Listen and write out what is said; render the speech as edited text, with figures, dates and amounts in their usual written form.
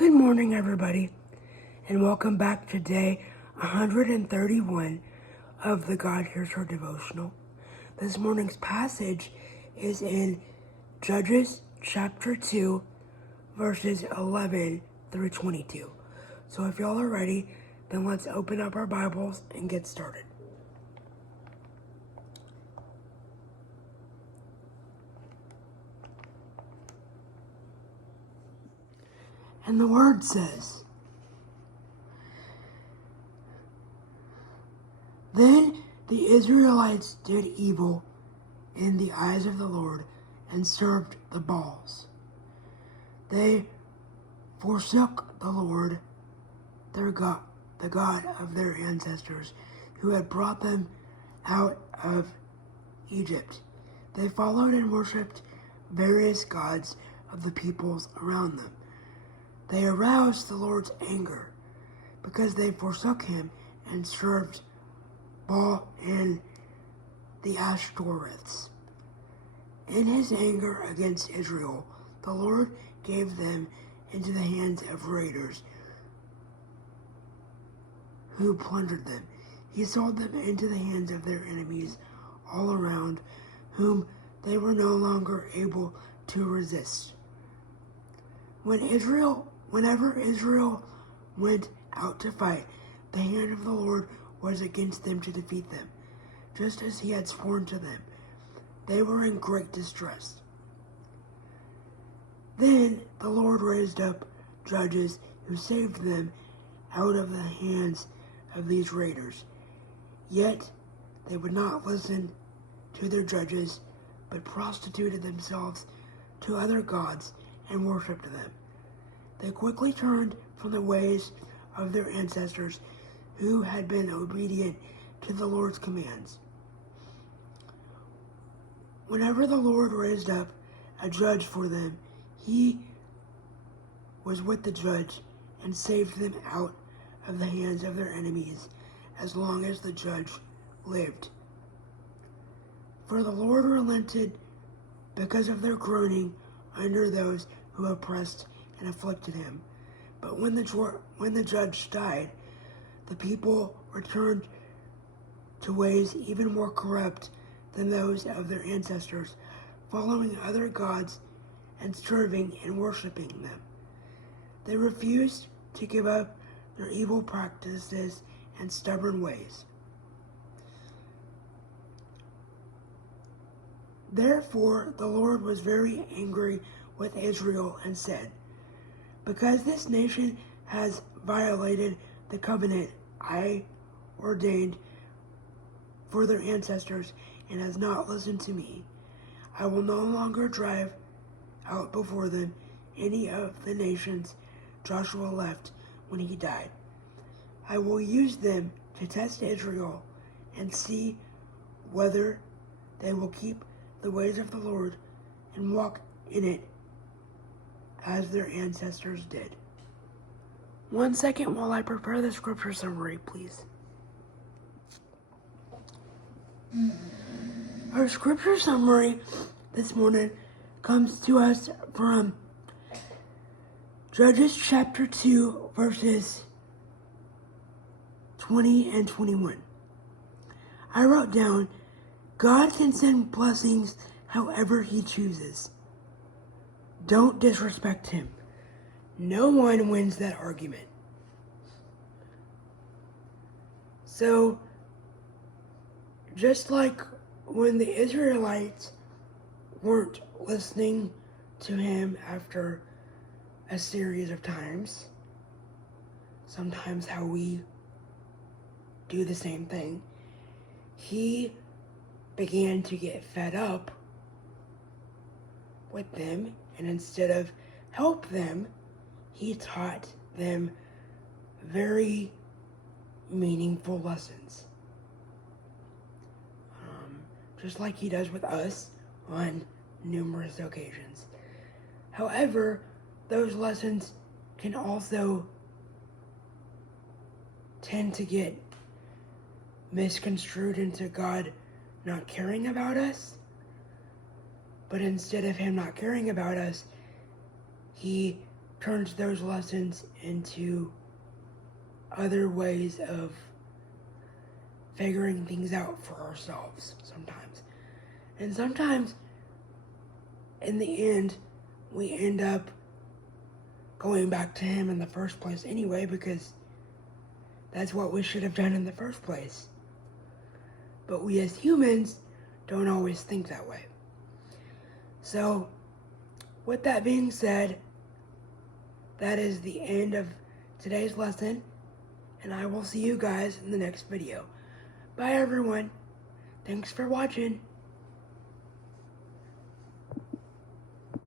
Good morning, everybody, and welcome back to day 131 of the God Hears Her devotional. This morning's passage is in Judges chapter 2, verses 11 through 22. So if y'all are ready, then let's open up our Bibles and get started. And the word says, "Then the Israelites did evil in the eyes of the Lord and served the Baals. They forsook the Lord, their God, the God of their ancestors, who had brought them out of Egypt. They followed and worshipped various gods of the peoples around them. They aroused the Lord's anger because they forsook him and served Baal and the Ashtoreths. In his anger against Israel, the Lord gave them into the hands of raiders who plundered them. He sold them into the hands of their enemies all around, whom they were no longer able to resist. Whenever Israel went out to fight, the hand of the Lord was against them to defeat them, just as he had sworn to them. They were in great distress. Then the Lord raised up judges who saved them out of the hands of these raiders. Yet they would not listen to their judges, but prostituted themselves to other gods and worshipped them. They quickly turned from the ways of their ancestors who had been obedient to the Lord's commands. Whenever the Lord raised up a judge for them, he was with the judge and saved them out of the hands of their enemies as long as the judge lived. For the Lord relented because of their groaning under those who oppressed and afflicted him. But when the judge died, the people returned to ways even more corrupt than those of their ancestors, following other gods and serving and worshiping them. They refused to give up their evil practices and stubborn ways. Therefore, the Lord was very angry with Israel and said, because this nation has violated the covenant I ordained for their ancestors and has not listened to me, I will no longer drive out before them any of the nations Joshua left when he died. I will use them to test Israel and see whether they will keep the ways of the Lord and walk in it as their ancestors did." 1 second while I prepare the scripture summary, please. Our scripture summary this morning comes to us from Judges chapter 2, verses 20 and 21. I wrote down, God can send blessings however he chooses. Don't disrespect him. No one wins that argument. So, just like when the Israelites weren't listening to him after a series of times, sometimes how we do the same thing, he began to get fed up with them, and instead of help them, he taught them very meaningful lessons. Just like he does with us on numerous occasions. However, those lessons can also tend to get misconstrued into God not caring about us. But instead of him not caring about us, he turns those lessons into other ways of figuring things out for ourselves sometimes. And sometimes, in the end, we end up going back to him in the first place anyway, because that's what we should have done in the first place. But we as humans don't always think that way. So, with that being said, that is the end of today's lesson, and I will see you guys in the next video. Bye everyone. Thanks for watching.